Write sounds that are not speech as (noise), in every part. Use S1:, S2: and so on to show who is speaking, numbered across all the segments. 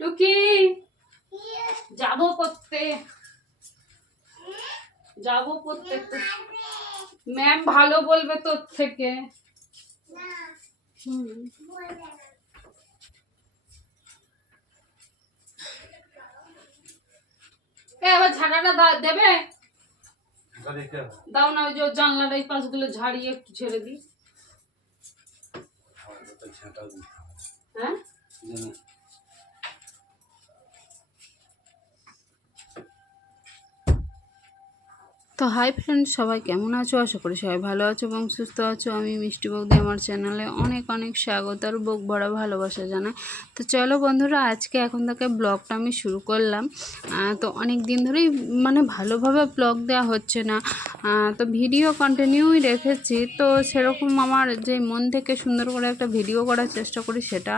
S1: টুকি যাব করতে। যাব করতে ম্যাম ভালো বলবে তোর থেকে। এ আবার ঝাড়াটা দেবে? দাও না ওই যে জানলার এই পাশগুলো ঝাড়িয়ে একটু ছেড়ে দিই। হ্যাঁ? তো হাই ফ্রেন্ডস সবাই কেমন আছো? আশা করি সবাই ভালো আছো এবং সুস্থ আছো। আমি মিষ্টি বৌদি, আমার চ্যানেলে অনেক অনেক স্বাগত আর বুক ভরা ভালোবাসা জানাই। তো চলো বন্ধুরা, আজকে এখন থেকে ব্লগটা আমি শুরু করলাম। তো অনেক দিন ধরেই মানে ভালোভাবে ব্লগ দেওয়া হচ্ছে না। তো ভিডিও কন্টিনিউই রেখেছি। তো সেরকম আমার যে মন থেকে সুন্দর করে একটা ভিডিও করার চেষ্টা করি, সেটা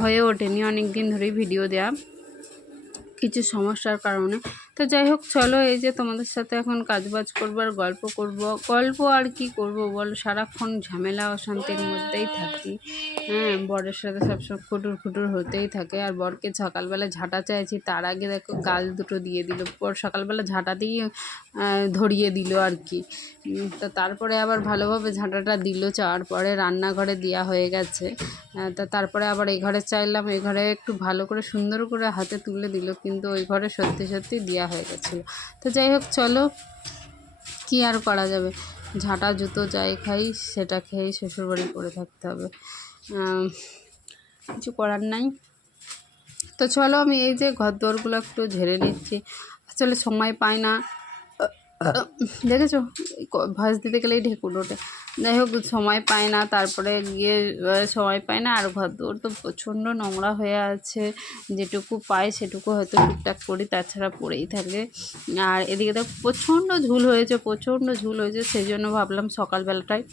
S1: হয়ে ওঠেনি অনেক দিন ধরেই ভিডিও দেওয়া কিছু সমস্যার কারণে। তো যাই হোক, চলো এই যে তোমাদের সাথে এখন কাজবাজ করব আর গল্প করব। গল্প আর কি করব বলো? সারাক্ষণ ঝামেলা, অশান্তির মধ্যেই থাকি। হ্যাঁ বরের সাথে সবসময় খুটুর খুটুর হতেই থাকে। আর বরকে সকালবেলা ঝাঁটা চাইছি, তার আগে দেখো গাল দুটো দিয়ে দিল। পর সকালবেলা ঝাঁটাতেই ধরিয়ে দিল আর কি। তো তারপরে আবার ভালোভাবে ঝাঁটাটা দিল, চাওয়ার পরে রান্নাঘরে দেওয়া হয়ে গেছে। তা তারপরে আবার এই ঘরে চাইলাম, এই ঘরে একটু ভালো করে সুন্দর করে হাতে তুলে দিল। কিন্তু ওই ঘরে সত্যি সত্যি দেওয়া হয়ে গেছিল। তো যাই হোক, চলো, কী আর করা যাবে? ঝাঁটা, জুতো যাই খাই, সেটা খেয়েই শ্বশুরবাড়ি করে থাকতে হবে। কিছু করার নাই। তো চলো, আমি এই যে ঘর দোরগুলো একটু ঝেড়ে নিচ্ছি। আসলে সময় পাই না। দেখেছ? ভয়েস দিতে গেলেই ঢেকুর ওঠে। যাই হোক, সময় পায় না, তারপরে গিয়ে সময় পায় না, আর ঘর দৌড় তো প্রচণ্ড নোংরা হয়ে আছে। যেটুকু পাই সেটুকু হয়তো টুকটাক করি, তাছাড়া পড়েই থাকে। আর এদিকে দেখ, প্রচণ্ড ঝুল হয়েছে, প্রচণ্ড ঝুল হয়েছে সেই জন্য ভাবলাম সকালবেলাটায়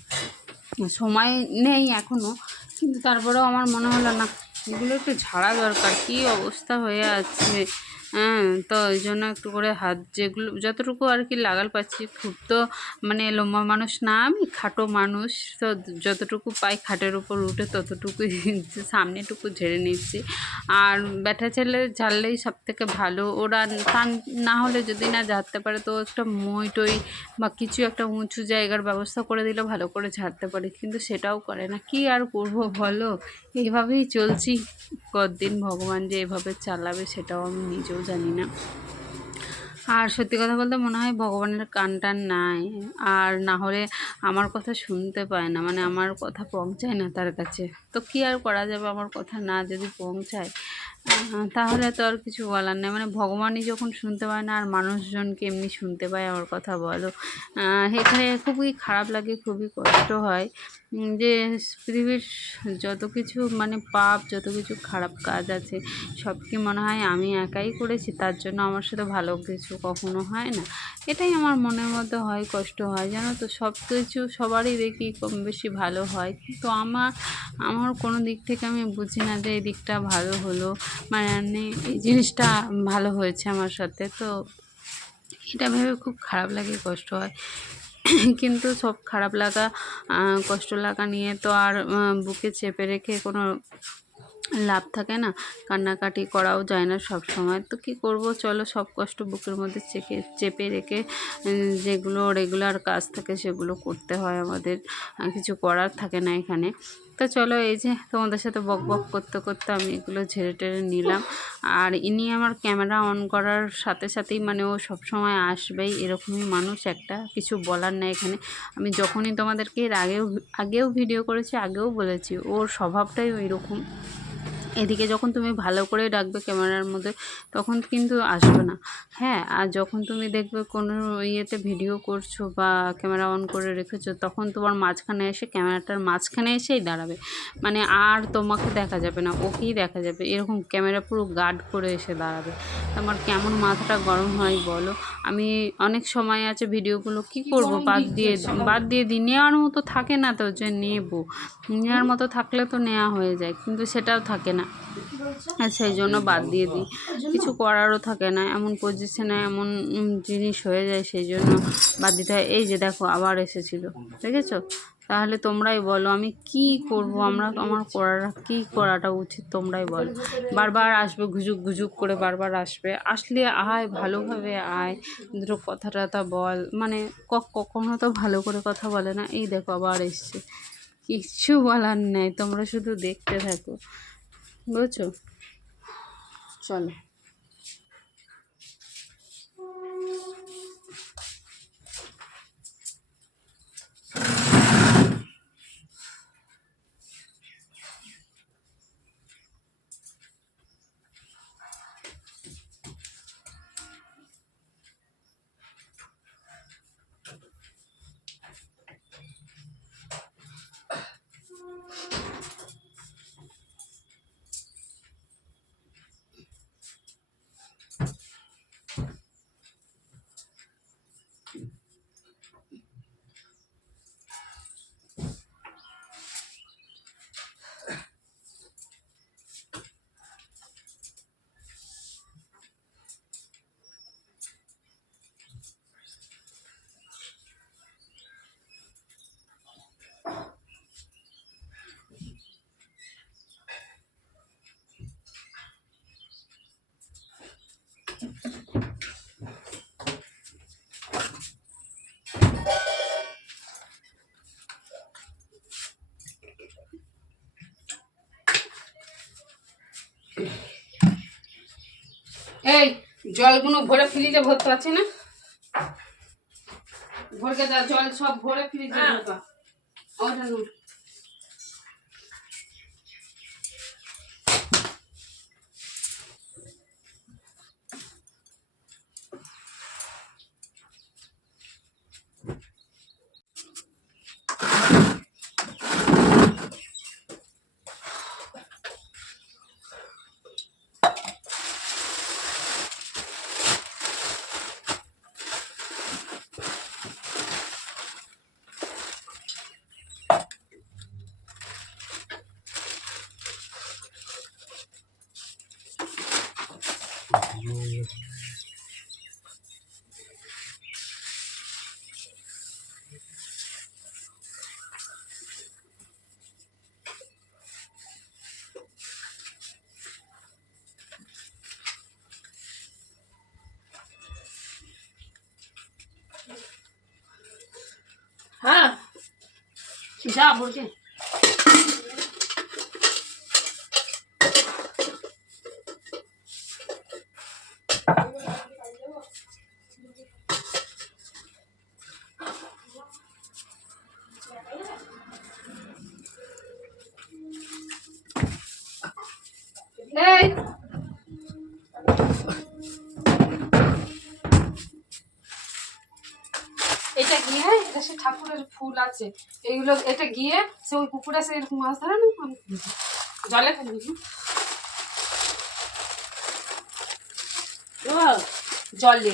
S1: সময় নেই এখনও কিন্তু তারপরেও আমার মনে হলো, না, এগুলো একটু ঝাড়া দরকার, কী অবস্থা হয়ে আছে? হ্যাঁ তো ওই জন্য একটু করে হাত যেগুলো, যতটুকু আর কি লাগাল পাচ্ছি খুব তো মানে লম্বা মানুষ না আমি, খাটো মানুষ, তো যতটুকু পাই খাটের উপর উঠে ততটুকুই (laughs) সামনেটুকু ঝেড়ে নিচ্ছি। আর ব্যাটা ছেলে ঝাড়লেই সব থেকে ভালো, ওরা তা না হলে যদি না ঝাড়তে পারে, তো একটা মই টই বা কিছু একটা উঁচু জায়গার ব্যবস্থা করে দিলে ভালো করে ঝাড়তে পারে, কিন্তু সেটাও করে না। কি আর করব বলো? এইভাবেই চলছি। কদিন ভগবান যে এভাবে চালাবে সেটাও আমি নিজেও জানি না আর সত্যি কথা বলতে মনে হয় ভগবানের কান টান নাই। আর না হলে আমার কথা শুনতে পায় না মানে আমার কথা পৌঁছায় না তার কাছে। তো কি আর করা যাবে আমার কথা না যদি পৌঁছায়? তাহলে তো আর কিছু বলার নেই। মানে ভগবানই যখন শুনতে পায় না, আর মানুষজনকে এমনি শুনতে পায়, আমার কথা বলো। এখানে খুবই খারাপ লাগে, খুবই কষ্ট হয়। যে পৃথিবীর যত কিছু মানে পাপ, যত কিছু খারাপ কাজ আছে, সব কি মনে হয় আমি একাই করেছি? তার জন্য আমার সাথে ভালো কিছু কখনো হয় না। এটাই আমার মনের মধ্যে হয়, কষ্ট হয়, জানো তো? সব কিছু সবারই দেখি কম বেশি ভালো হয়। কিন্তু আমার আমার কোনো দিক থেকে আমি বুঝি না যে এই দিকটা ভালো হলো। মানে এই জিনিসটা ভালো হয়েছে আমার সাথে। তো এটা ভেবে খুব খারাপ লাগে, কষ্ট হয়। কিন্তু সব খারাপ লাগা কষ্ট লাগা নিয়ে তো আর বুকে চেপে রেখে কোনো লাভ থাকে না। কান্নাকাটি করাও যায় না সব সময় তো কি করব? চলো সব কষ্ট বুকের মধ্যে চেপে চেপে রেখে যেগুলো রেগুলার কাজ থাকে সেগুলো করতে হয় আমাদের। কিছু করার থাকে না এখানে। তো চলো এই যে তোমাদের সাথে বক বক করতে করতে আমি এগুলো ঝেড়ে টেড়ে নিলাম। আর ইনি আমার ক্যামেরা অন করার সাথে সাথেই মানে ও সবসময় আসবেই, এরকমই মানুষ একটা, কিছু বলার নেই এখানে। আমি যখনই তোমাদেরকে এর আগেও আগেও ভিডিও করেছি, আগেও বলেছি, ওর স্বভাবটাই ওই রকম এদিকে যখন তুমি ভালো করে ডাকবে ক্যামেরার মধ্যে তখন কিন্তু আসবে না। হ্যাঁ আর যখন তুমি দেখবে কোনো ইয়েতে ভিডিও করছ বা ক্যামেরা অন করে রেখেছো তখন তোমার মাঝখানে এসে ক্যামেরাটার মাঝখানে এসেই দাঁড়াবে। মানে আর তোমাকে দেখা যাবে না ওকেই দেখা যাবে। এরকম ক্যামেরা পুরো গার্ড করে এসে দাঁড়াবে। আমার কেমন মাথাটা গরম হয় বলো। আমি অনেক সময় আছে ভিডিওগুলো কি করব? বাদ দিয়ে বাদ দিয়ে দিই। নেওয়ার মতো থাকে না তো যে নেব। নেওয়ার মতো থাকলে তো নেওয়া হয়ে যায় কিন্তু সেটাও থাকে না। আর সেই জন্য বাদ দিয়ে দিই। কিছু করারও থাকে না, এমন পজিশনে এমন জিনিস হয়ে যায়, সেই জন্য বাদ দিতে হয়। এই যে দেখো, আবার এসেছিল, দেখেছ? তাহলে তোমরাই বলো, আমি কি করব? আমরা, আমার করার, কি করাটা উচিত তোমরাই বলো। বারবার আসবে ঘুজুক ঘুজুক করে বারবার আসবে। আসলে আয়, ভালোভাবে আয় দুটো কথা টথা বল। মানে কখনো তো ভালো করে কথা বলে না। এই দেখো, আবার এসছে। কিচ্ছু বলার নেই, তোমরা শুধু দেখতে থাকো। বুঝছ চলো এই জলগুলো ভরে ফ্রিজে ভরতে পারছি না। ভরকে দাও জল সব ভরে ফ্রিজে ভরবা ওটা নো হ্যাঁ যা এটা গিয়ে এটা সে ঠাকুরের ফুল আছে, এইগুলো এটা গিয়ে সে ওই পুকুরে সে এরকম মাছ ধরে না? জলে ফেলবি জলে।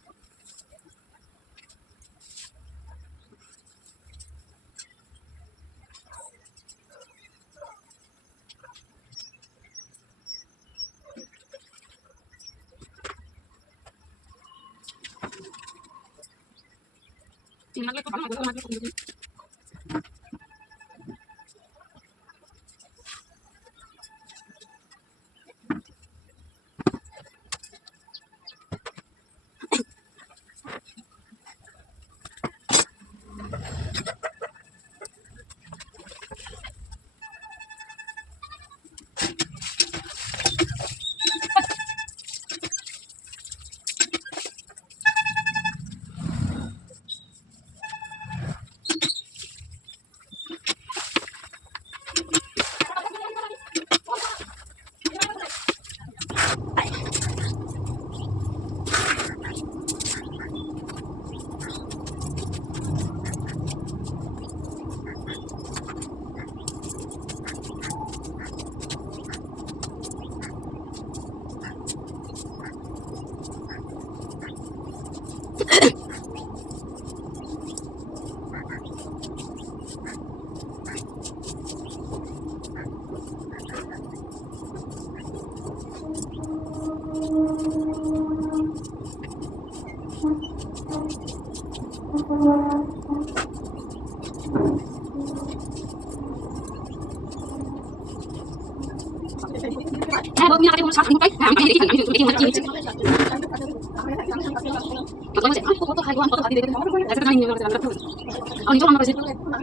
S1: 我他妈 nanti.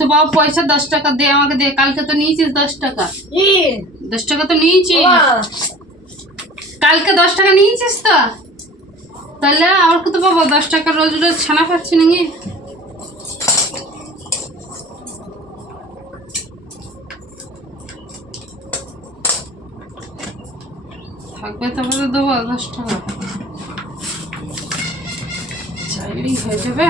S1: তো বাবা পয়সা দশ টাকা দে আমাকে দে কালকে তো নিয়েছিস দশ টাকা। দশ টাকা তো নিয়েছিস কালকে দশ টাকা নিয়েছিস তো? তাহলে আমার কত পাবো? দশ টাকা রোজ রোজ ছানা পাচ্ছি না গিয়ে থাকবে তবে তো দেবো দশ টাকা। চাইলেই হয়ে যাবে।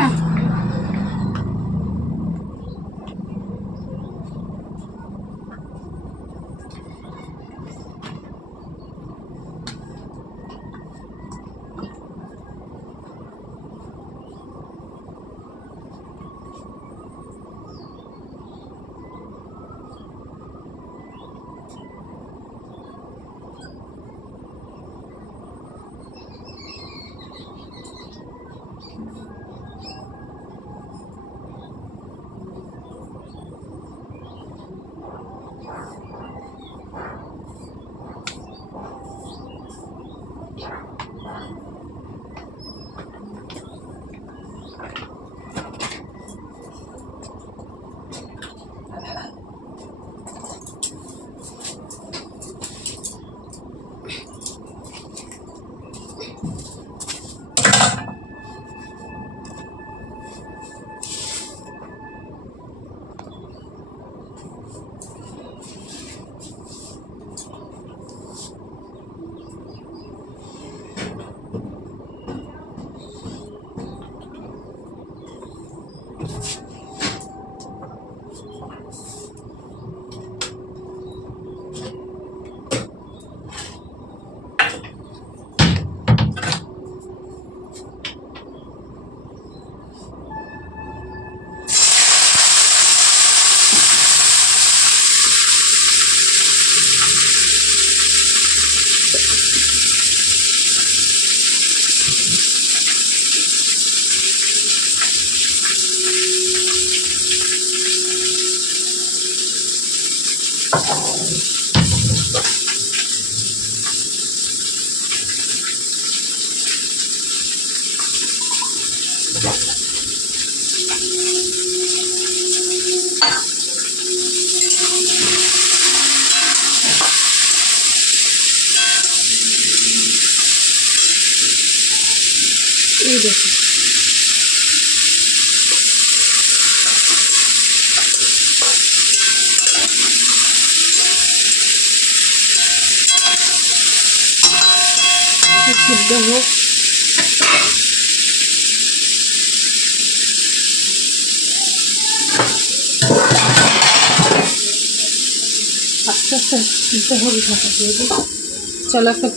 S1: সিদ্ধ হোক আস্তে আস্তে সিদ্ধ হবে ঢাকা দিয়ে দিই চলো একটা